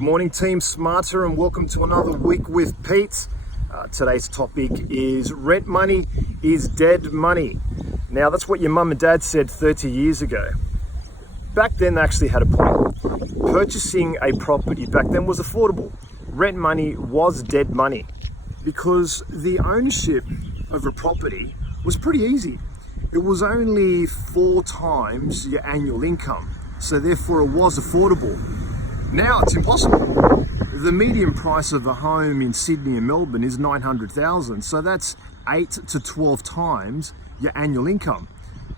Good morning, Team Smarter, and welcome to another week with Pete. Today's topic is rent money is dead money. Now, that's what your mum and dad said 30 years ago. Back then, they actually had a point. Purchasing a property back then was affordable. Rent money was dead money because the ownership of a property was pretty easy. It was only 4 times your annual income, so therefore it was affordable. Now it's impossible. The median price of a home in Sydney and Melbourne is $900,000, so that's 8 to 12 times your annual income.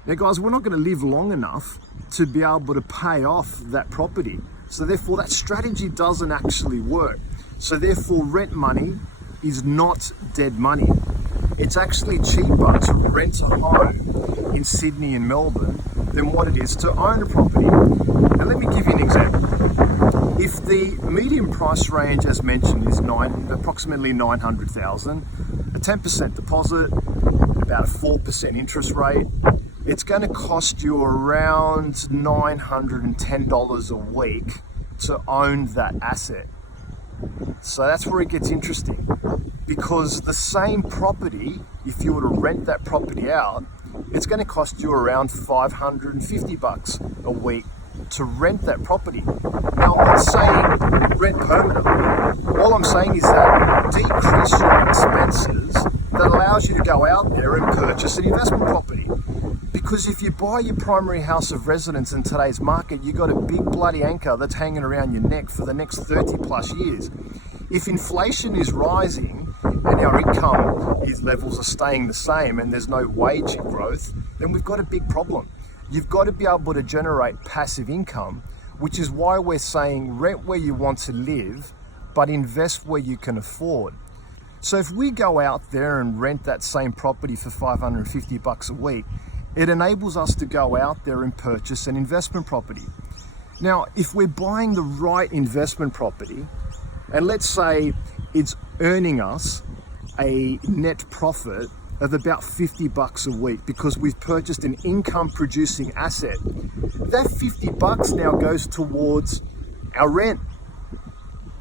Now guys, we're not going to live long enough to be able to pay off that property, so therefore that strategy doesn't actually work. So therefore rent money is not dead money. It's actually cheaper to rent a home in Sydney and Melbourne than what it is to own a property. Now let me give you an example. If the median price range, as mentioned, is approximately $900,000, a 10% deposit, about a 4% interest rate, it's going to cost you around $910 a week to own that asset. So that's where it gets interesting, because the same property, if you were to rent that property out, it's going to cost you around $550 a week to rent that property. Now, I'm not saying rent permanently. All I'm saying is that decrease your expenses that allows you to go out there and purchase an investment property. Because if you buy your primary house of residence in today's market, you got a big bloody anchor that's hanging around your neck for the next 30 plus years. If inflation is rising and our income levels are staying the same and there's no wage growth, then we've got a big problem. You've got to be able to generate passive income, which is why we're saying rent where you want to live, but invest where you can afford. So if we go out there and rent that same property for $550 a week, it enables us to go out there and purchase an investment property. Now, if we're buying the right investment property, and let's say it's earning us a net profit of about $50 a week because we've purchased an income producing asset, that $50 now goes towards our rent.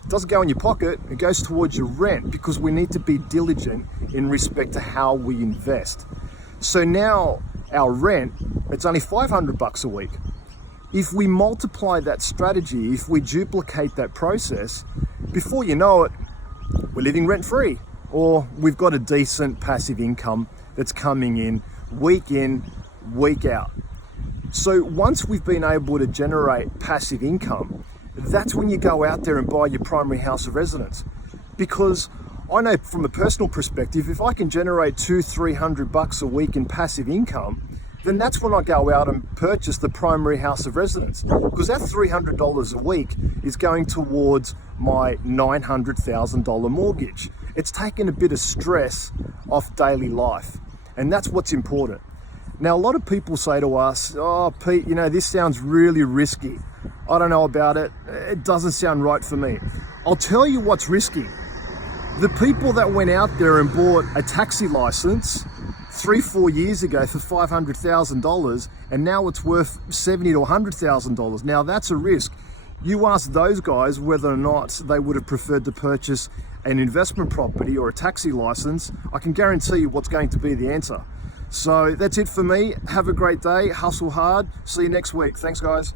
It doesn't go in your pocket, it goes towards your rent, because we need to be diligent in respect to how we invest. So now our rent, it's only $500 a week. If we multiply that strategy, if we duplicate that process, before you know it, we're living rent free, or we've got a decent passive income that's coming in, week out. So once we've been able to generate passive income, that's when you go out there and buy your primary house of residence. Because I know from a personal perspective, if I can generate $200-300 a week in passive income, then that's when I go out and purchase the primary house of residence, because that $300 a week is going towards my $900,000 mortgage. It's taking a bit of stress off daily life, and that's what's important. Now, a lot of people say to us, "Oh, Pete, this sounds really risky. I don't know about it. It doesn't sound right for me." I'll tell you what's risky. The people that went out there and bought a taxi license 3-4 years ago for $500,000, and now it's worth $70,000 to $100,000. Now that's a risk. You ask those guys whether or not they would have preferred to purchase an investment property or a taxi license. I can guarantee you what's going to be the answer. So that's it for me. Have a great day. Hustle hard. See you next week. Thanks, guys.